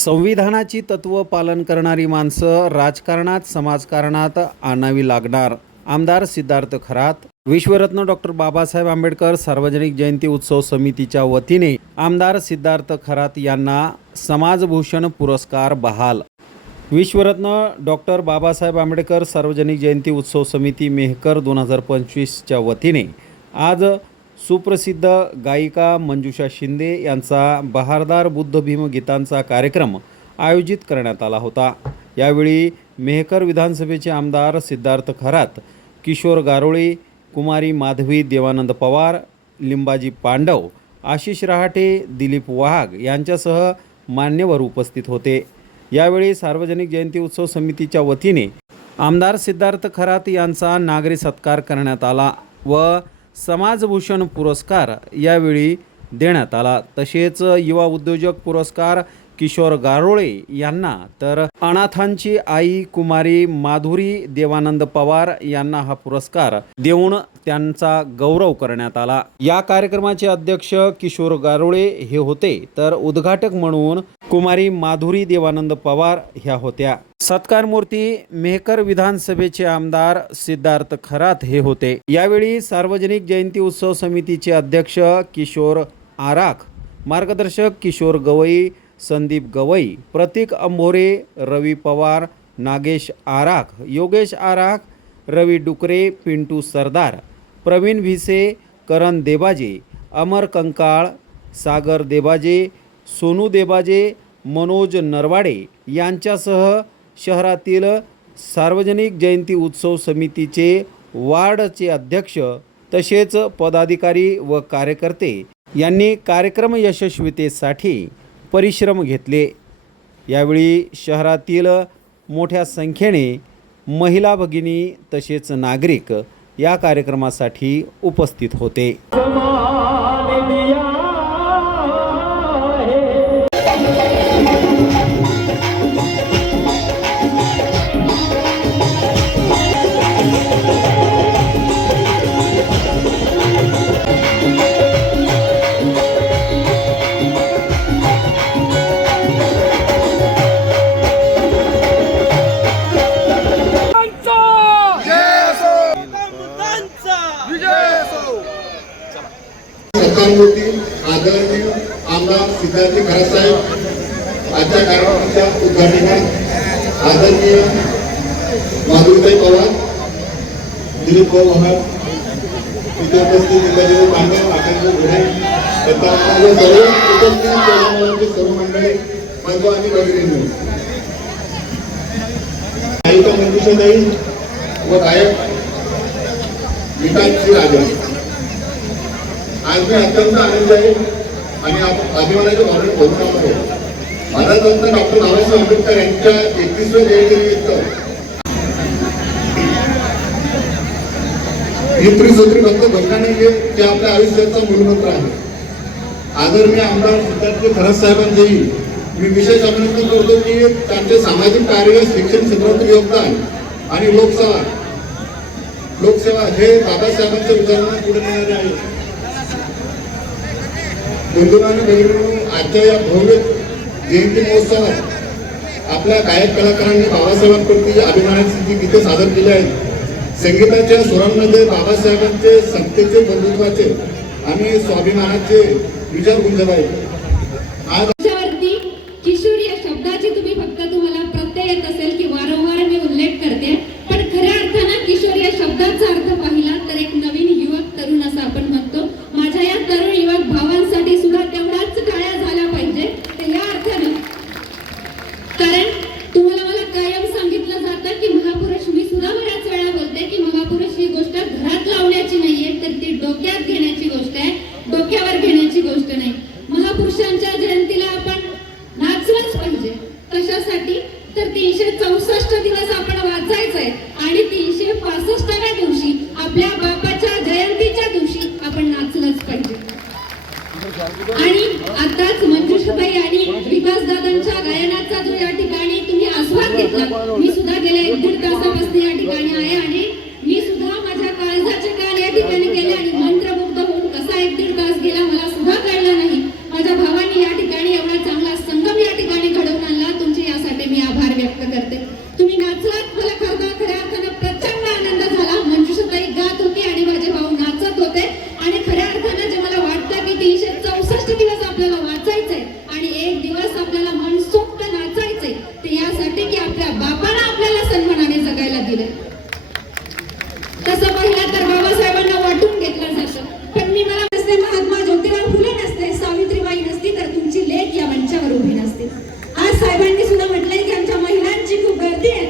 संविधानाची तत्व पालन करणारी माणसं राजकारणात समाजकारणात आणावी लागणार. आमदार सिद्धार्थ खरात विश्वरत्न डॉक्टर बाबासाहेब आंबेडकर सार्वजनिक जयंती उत्सव समितीच्या वतीने आमदार सिद्धार्थ खरात यांना समाजभूषण पुरस्कार बहाल. विश्वरत्न डॉक्टर बाबासाहेब आंबेडकर सार्वजनिक जयंती उत्सव समिती मेहकर दोन हजार पंचवीसच्या वतीने आज सुप्रसिद्ध गायिका मंजुषा शिंदे यांचा बहारदार बुद्धभीम गीतांचा कार्यक्रम आयोजित करण्यात आला होता. यावेळी मेहकर विधानसभेचे आमदार सिद्धार्थ खरात किशोर गारोळे कुमारी माधवी देवानंद पवार लिंबाजी पांडव आशिष रहाटे दिलीप वाघ यांच्यासह मान्यवर उपस्थित होते. यावेळी सार्वजनिक जयंती उत्सव समितीच्या वतीने आमदार सिद्धार्थ खरात यांचा नागरी सत्कार करण्यात आला व समाजभूषण पुरस्कार यावेळी देण्यात आला. तसेच युवा उद्योजक पुरस्कार किशोर गारोळे यांना तर अनाथांची आई कुमारी माधुरी देवानंद पवार यांना हा पुरस्कार देऊन त्यांचा गौरव करण्यात आला. या कार्यक्रमाचे अध्यक्ष किशोर गारोळे हे होते तर उद्घाटक म्हणून कुमारी माधुरी देवानंद पवार ह्या होत्या. सत्कार मूर्ती मेहकर विधानसभेचे आमदार सिद्धार्थ खरात हे होते. यावेळी सार्वजनिक जयंती उत्सव समितीचे अध्यक्ष किशोर आराख मार्गदर्शक किशोर गवई संदीप गवई प्रतीक अंभोरे रवी पवार नागेश आराख योगेश आराख रवी डुकरे पिंटू सरदार प्रवीण भिसे करण देबाजे अमर कंकाळ सागर देबाजे सोनू देबाजे मनोज नरवाडे यांच्यासह शहरातील सार्वजनिक जयंती उत्सव समितीचे वार्डचे अध्यक्ष तसेच पदाधिकारी व कार्यकर्ते यांनी कार्यक्रम यशस्वीतेसाठी परिश्रम घेतले. यावेळी शहरातील मोठ्या संख्येने महिला भगिनी तसेच नागरिक या कार्यक्रमासाठी उपस्थित होते. सत्तामूर्ती आदरणीय आमदार सिद्धार्थी खरासाहेब आजच्या कार्यक्रमाच्या उद्घाटनात आदरणीय माधुरीताई पवार दिलीप भाऊ वहाड इथे उपस्थित जिल्हाधिकारी पांडव आकांक्षी घोडे सर्व उपस्थित सर्व मंडळी बंधू आणि भगिनींनो. गायिका मंजुषाताई व गायक विकासजी राजा आज मी अत्यंत आनंद आहे आणि अभिमानाचे वारण बोलणार आहे. भारतरत्न डॉक्टर बाबासाहेब आंबेडकर यांच्या एकतीसव्या जयंतीनिमित्त ही त्रिसूत्री फक्त घटना नाहीये ते आपल्या आयुष्याचा मूलमंत्र आहे. आदरणीय आमदार सिद्धार्थ खरत साहेबांचेही मी विशेष अभिनंदन करतो की त्यांचे सामाजिक कार्य शिक्षण क्षेत्रातील योगदान आणि लोकसेवा लोकसेवा हे बाबासाहेबांच्या विचारांना पुढे नेणारे आहे. बंधुराने बहिणींनो आजच्या या भव्य जयंती महोत्सवात आपल्या गायक कलाकारांनी बाबासाहेबांप्रती अभिमानाची जी गीतं सादर केली आहेत. संगीताच्या सुरांमध्ये बाबासाहेबांचे समतेचे बंधुत्वाचे आणि स्वाभिमानाचे विचार गुंजत आहेत आज त्याच्यावरती किशोर या शब्दाची तुम्ही फक्त तुम्हाला प्रत्यय येत असेल की वारंवार मी उल्लेख करते पण खऱ्या अर्थानं किशोर या शब्दाचा अर्थ पाहिला तर एक नवीन युवक तरुण असं आपण म्हणतो माझ्या या तरुण युवक भावांसाठी सुद्धा तेवढाच टाळ्या झाल्या पाहिजे तर या अर्थानं कारण तुम्हाला मला कायम सांगितलं जातं की महापुरुष मी सुद्धा बऱ्याच वेळा बोलते की महापुरुष ही गोष्ट घरात लावण्याची नाहीये तर ती डोक्यात घेण्याची गोष्ट आहे डोक्यावर घेण्याची गोष्ट नाही महापुरुषांच्या जयंतीला आपण नाचलंच पाहिजे कशासाठी तर तीनशे चौसष्ट दिवस आपण वाचायचंय आणि तीनशे पासष्टाव्या दिवशी आपल्या बापाच्या जयंतीच्या दिवशी आपण नाचलंच पाहिजे आणि आताच मंजुषाबाई आणि विकास दादांच्या गायनाचा जो या ठिकाणी तुम्ही आस्वाद घेतला मी सुद्धा गेल्या एक दीड तासापासून या ठिकाणी आहे आणि मी सुद्धा माझ्या काळजाचे कान या ठिकाणी केले आणि मंत्रमुग्ध होऊन कसा एक दीड तास गेला मला सुद्धा कळलं नाही माझ्या भावांनी या ठिकाणी एवढा चांगला संगम या ठिकाणी घडवून आणला तुम्ही खरंच मला खरं खऱ्या अर्थानं प्रचंड आनंद झाला मंजुषाताई गात होती आणि माझे भाऊ नाचत होते आणि खऱ्या अर्थानं जे मला वाटतं की तीनशे चौसष्ट दिवस आपल्याला वाचायचंय आणि एक दिवस आपल्याला मनसोक्त नाचायचंय ते यासाठी की आपल्या बापानं आपल्याला सन्मानाने जगायला दिलंय तसं पाहिलं तर बाबासाहेबांना वाटून घेतलं जातं पण मी मला नसते महात्मा ज्योतिराव फुले नसते सावित्रीबाई नसती तर तुमची लेख या मंचावर उभी नसते आज साहेबांनी सुद्धा म्हटलंय की आमच्या महिलांची खूप गर्दी आहे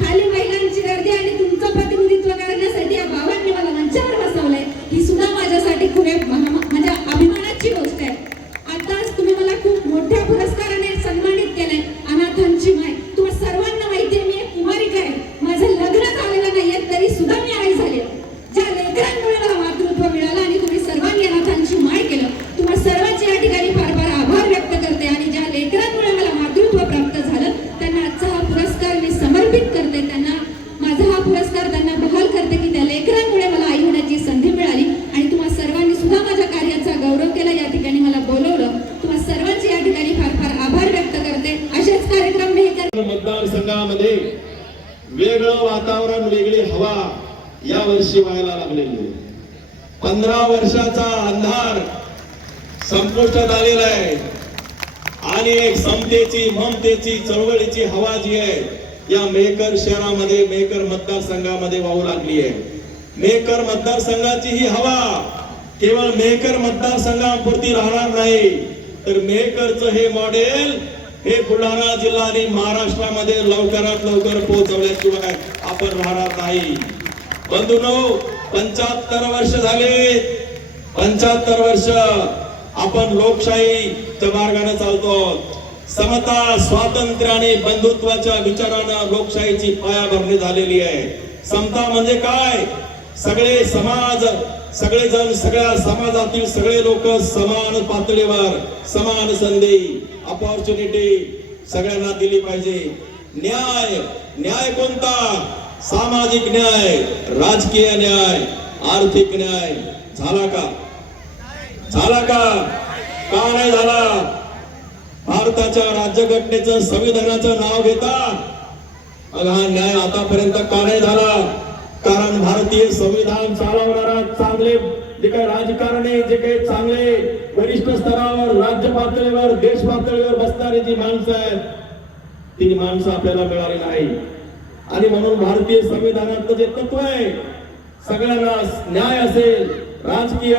खाली महिलांची गर्दी आणि तुमचं प्रतिनिधित्व करण्यासाठी या बाबांनी मला मंचावर बसवलंय ही सुद्धा माझ्यासाठी खूप एक महा- म्हणजे अभिमानाची गोष्ट आहे आताच तुम्ही मला खूप मोठ्या पुरस्काराने सन्मानित केलंय अनाथांची माय तुम्हा सर्वांना माहिती आहे मी एक कुमारिका आहे माझं लग्न झालेलं नाहीये तरी सुद्धा मी आई झाले ज्या लेकरांमुळे मला मातृत्व मिळालं आणि तुम्ही सर्वांनी अनाथांची माय केलं तुम्हा सर्वांचे या ठिकाणी फार फार आभार व्यक्त करते आणि ज्या लेकरांमुळे मला मातृत्व प्राप्त झालं त्यांना आजचा हा पुरस्कार मी समर्पित करते त्यांना माझा हा पुरस्कार त्यांना बहाल करते की त्या लेकरांमुळे मला आई होण्याची संधी मिळाली आणि तुम्हा सर्वांनी सुद्धा माझ्या कार्याचा गौरव केला या ठिकाणी मला बोलवलं तुम्हा सर्वांचे या ठिकाणी फार फार आभार व्यक्त करते असेच कार्यक्रम मी कर मतदारसंघामध्ये वेगळं वातावरण वेगळी हवा या वर्षी व्हायला लागलेली आहे. पंधरा वर्षाचा अंधार संपुष्टात आलेला आहे. आणि एक समतेची ममतेची चळवळीची हवा जी आहे या मेकर शहरामध्ये मेकर मतदारसंघामध्ये वाहू लागली आहे. मेकर मतदारसंघाची ही हवा केवळ मेकर मतदारसंघापुरती राहणार नाही तर मेकरचं हे मॉडेल हे बुलढाणा जिल्हा आणि महाराष्ट्रामध्ये लवकरात लवकर पोहोचवल्याशिवाय आपण राहणार नाही. बंधूनो पंचाहत्तर वर्ष झाले. पंचाहत्तर वर्ष आपण लोकशाहीच्या मार्गाने चालतो. समता स्वातंत्र्य आणि बंधुत्वाच्या विचारानं लोकशाहीची पायाभरणी झालेली आहे. समता म्हणजे काय? सगळे समाज सगळे जण सगळ्या समाजातील सगळे लोक समान पातळीवर समान संधी अपॉर्च्युनिटी सगळ्यांना दिली पाहिजे. न्याय न्याय कोणता? सामाजिक न्याय राजकीय न्याय आर्थिक न्याय. झाला का? झाला का? का नाही झाला? भारताच्या राज्यघटनेचं संविधानाचं नाव घेता? मग हा न्याय आतापर्यंत का नाही झाला? कारण भारतीय संविधान चालवणारा चांगले जे काही राजकारणी जे काही चांगले वरिष्ठ स्तरावर राज्य पातळीवर देश पातळीवर बसणारी जी माणसं आहेत ती माणसं आपल्याला मिळाली नाही. आणि म्हणून भारतीय संविधानातलं जे तत्व आहे सगळ्यांना न्याय असेल राजकीय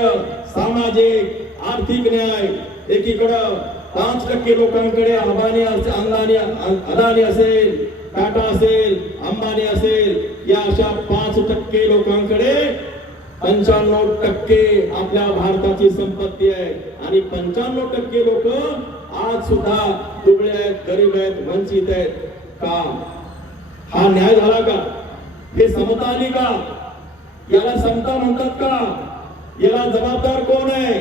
सामाजिक आर्थिक न्याय एकीकडं पाच टक्के लोकांकडे अबानी असे- अंदानी अदानी असेल टाटा असेल अंबानी असेल या अशा पाच टक्के लोकांकडे पंच्याण्णव टक्के आपल्या भारताची संपत्ती आहे. आणि पंच्याण्णव टक्के लोक आज सुद्धा दुबळे आहेत गरीब आहेत वंचित आहेत. का? हा न्याय झाला का हे समता आली का याला समता म्हणतात का? याला जबाबदार कोण आहे?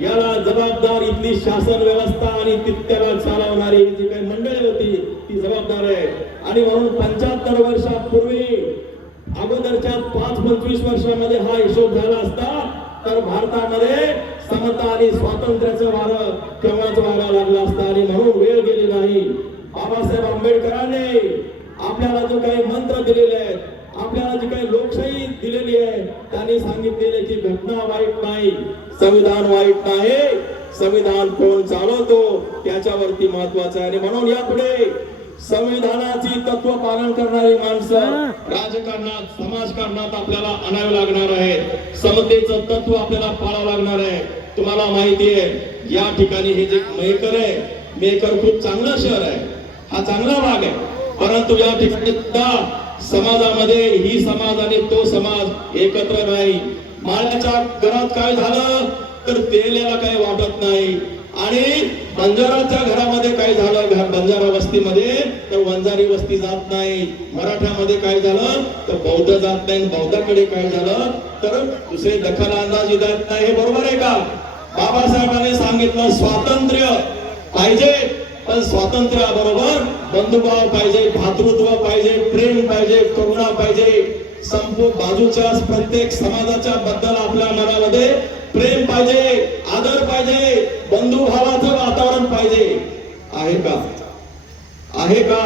याला जबाबदार इथली शासन व्यवस्था आणि ती चालवणारी जी काही मंडळी होती ती जबाबदार आहे. आणि म्हणून पंच्याहत्तर वर्षापूर्वी अगोदरच्या पाच पंचवीस वर्षामध्ये हा हिशोब झाला असता तर भारतामध्ये समता आणि स्वातंत्र्याचं वारं केव्हाच वारा लागला असता आणि म्हणून वेळ गेली नाही. बाबासाहेब आंबेडकरांनी आपल्याला जो काही मंत्र दिलेले आहेत आपल्याला जी काही लोकशाही दिलेली आहे त्यांनी सांगितलेले की घटना वाईट नाही संविधान वाईट नाही संविधान कोण चालवतो त्याच्यावरती महत्वाचं आहे. आणि म्हणून यापुढे संविधानाची तत्व पालन करणारी माणसं राजकारणात समाजकारणात आपल्याला आणावे लागणार आहे समतेचं तत्व आपल्याला पाळावं लागणार आहे. तुम्हाला माहिती आहे या ठिकाणी हे जे मेकर आहे मेकर खूप चांगलं शहर आहे. हा चांगला भाग आहे. परंतु या ठिकाणी सुद्धा समाजामध्ये ही समाज आणि तो समाज एकत्र नाही. माळ्याच्या घरात काय झालं? तर तेल्याला काही वाटत नाही. आणि बंजाराच्या घरामध्ये काय झालं? घ- बंजारा वस्तीमध्ये तर वंजारी वस्ती जात नाही. मराठ्यामध्ये काय झालं? तर बौद्ध जात नाही. बौद्धाकडे काय झालं? तर दुसरे दखल अंदाज जात नाही. हे बरोबर आहे का? बाबासाहेबांनी सांगितलं स्वातंत्र्य पाहिजे. पण स्वातंत्र्याबरोबर बंधुभाव पाहिजे भातृत्व पाहिजे प्रेम पाहिजे करुणा पाहिजे. संपूर्ण बाजूच्या प्रत्येक समाजाच्या बद्दल आपल्या मनामध्ये प्रेम पाहिजे आदर पाहिजे बंधुभावाचं वातावरण पाहिजे. आहे का? आहे का?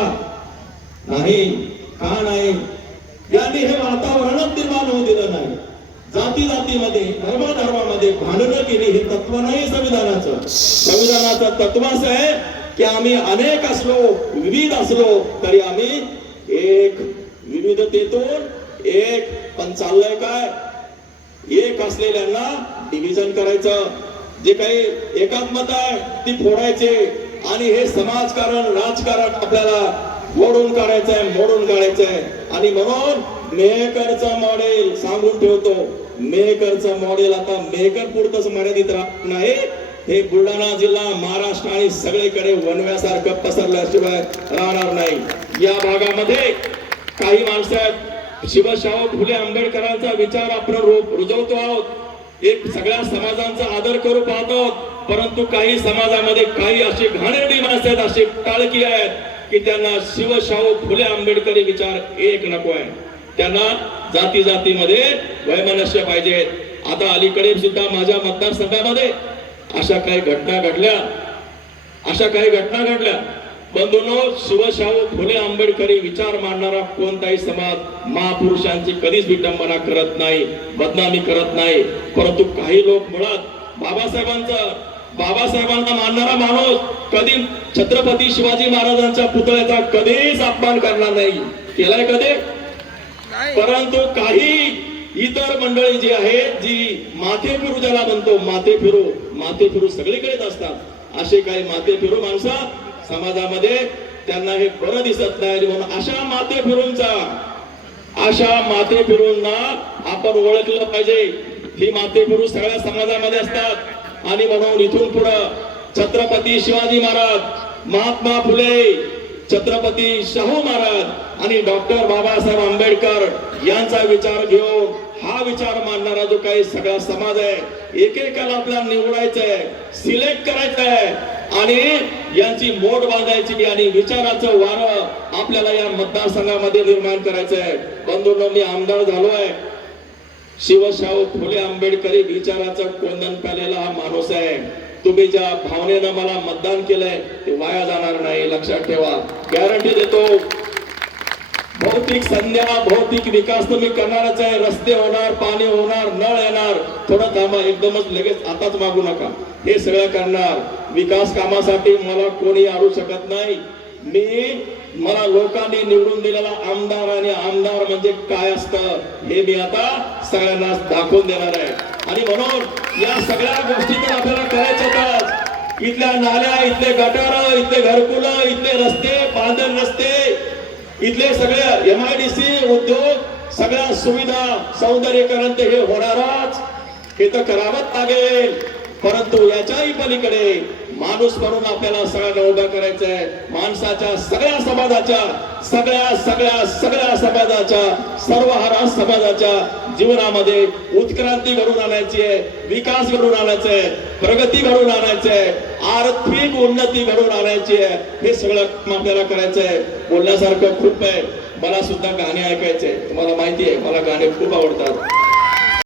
नाही. का नाही? यांनी हे वातावरणच निर्माण होऊ दिलं नाही. जाती जातीमध्ये धर्म धर्मामध्ये भांडणं केली हे तत्व नाही संविधानाचं. संविधानाचं तत्व असं आहे की आम्ही अनेक असलो विविध असलो तरी आम्ही एक विविधतेतून एक पण चाललंय काय? एक असलेल्यांना डिव्हिजन करायचं. जे काही एकात्मता आहे ती फोडायचे. आणि हे समाजकारण राजकारण आपल्याला मोडून काढायचंय मोडून काढायचंय. आणि म्हणून मेहकरचं मॉडेल सांगून ठेवतो. मेहकरचं मॉडेल आता मेहकर पुरतच मर्यादित राहत नाही. हे बुलढाणा जिल्हा महाराष्ट्र आणि सगळीकडे वनव्यासारखं पसरल्याशिवाय राहणार नाही. या भागामध्ये काही माणसं आहेत. शिवशाहू फुले आंबेडकरांचा विचार आपण रुजवतो आहोत. एक सगळ्या समाजांचा आदर करू पाहतो परंतु काही समाजामध्ये काही अशी घाणेरडी माणसं आहेत अशी टाळकी आहेत की त्यांना शिवशाहू फुले आंबेडकरी विचार एक नको आहे. त्यांना जाती जातीमध्ये वैमनस्य पाहिजेत आता अलीकडे सुद्धा माझ्या मतदारसंघामध्ये अशा काही घटना घडल्या अशा काही घटना घडल्या. बंधूंनो शिवशाहू फुले आंबेडकरी विचार मांडणारा कोणताही समाज महापुरुषांची कधीच विटंबना करत नाही बदनामी करत नाही. परंतु काही लोक मुळात बाबासाहेबांचा बाबासाहेबांना मानणारा माणूस कधी छत्रपती शिवाजी महाराजांच्या पुतळ्याचा कधीच अपमान करणार नाही. केलाय कधी? परंतु काही इतर मंडळी जी आहेत जी माथे फिरू ज्याला म्हणतो माथे फिरू माते फिरू सगळीकडेच असतात. असे काही माते फिरू माणसं समाजामध्ये त्यांना हे बरं दिसत नाही म्हणून अशा माते फिरूंचा अशा माते फिरूंना आपण ओळखलं पाहिजे. ही माते फिरू सगळ्या समाजामध्ये असतात. आणि म्हणून इथून पुढं छत्रपती शिवाजी महाराज महात्मा फुले छत्रपती शाहू महाराज आणि डॉक्टर बाबासाहेब आंबेडकर यांचा विचार घेऊन हा विचार मांडणारा जो काही सगळा समाज आहे एकेकाला आपल्याला निवडायचं आहे सिलेक्ट करायचं आहे आणि यांची मोड बांधायची आणि विचाराचं वारं आपल्याला या मतदारसंघामध्ये निर्माण करायचं आहे बंधूंनो मी आमदार झालोय. शिवशाहू फुले आंबेडकरी विचाराचा कोंदन पाहिलेला हा माणूस आहे. तुम्ही ज्या भावनेनं मला मतदान केलंय ते वाया जाणार नाही लक्षात ठेवा. गॅरंटी देतो. भौतिक संध्या भौतिक विकास तुम्ही करणारच आहे. रस्ते होणार पाणी होणार नळ येणार. थोडं थांबा एकदमच लगेच आताच मागू नका. हे सगळं करणार. विकास कामासाठी मला कोणी आणू शकत नाही. मी मला लोकांनी निवडून दिलेला आमदार आणि आमदार म्हणजे काय असतं हे मी आता सगळ्यांना दाखवून देणार आहे. आणि म्हणून या सगळ्या गोष्टी तर आपल्याला करायच्याच इथल्या नाल्या इथले गटार इथले घरकुलं इथले रस्ते बांधण रस्ते इथले सगळे एम आय डी सी उद्योग सगळ्या सुविधा सौंदर्यकरण ते हे होणारच. हे तर करावंच लागेल. परंतु याच्याही पलीकडे माणूस म्हणून आपल्याला सगळ्यांना उभा करायचं आहे माणसाच्या सगळ्या समाजाच्या सगळ्या सगळ्या सगळ्या समाजाच्या सर्वहारा समाजाच्या जीवनामध्ये उत्क्रांती घडून आणायची आहे विकास घडून आणायचा आहे प्रगती घडून आणायची आहे आर्थिक उन्नती घडून आणायची आहे. हे सगळं काम आपल्याला करायचं आहे बोलण्यासारखं खूप आहे. मला सुद्धा गाणे ऐकायचे तुम्हाला माहिती आहे मला गाणे खूप आवडतात.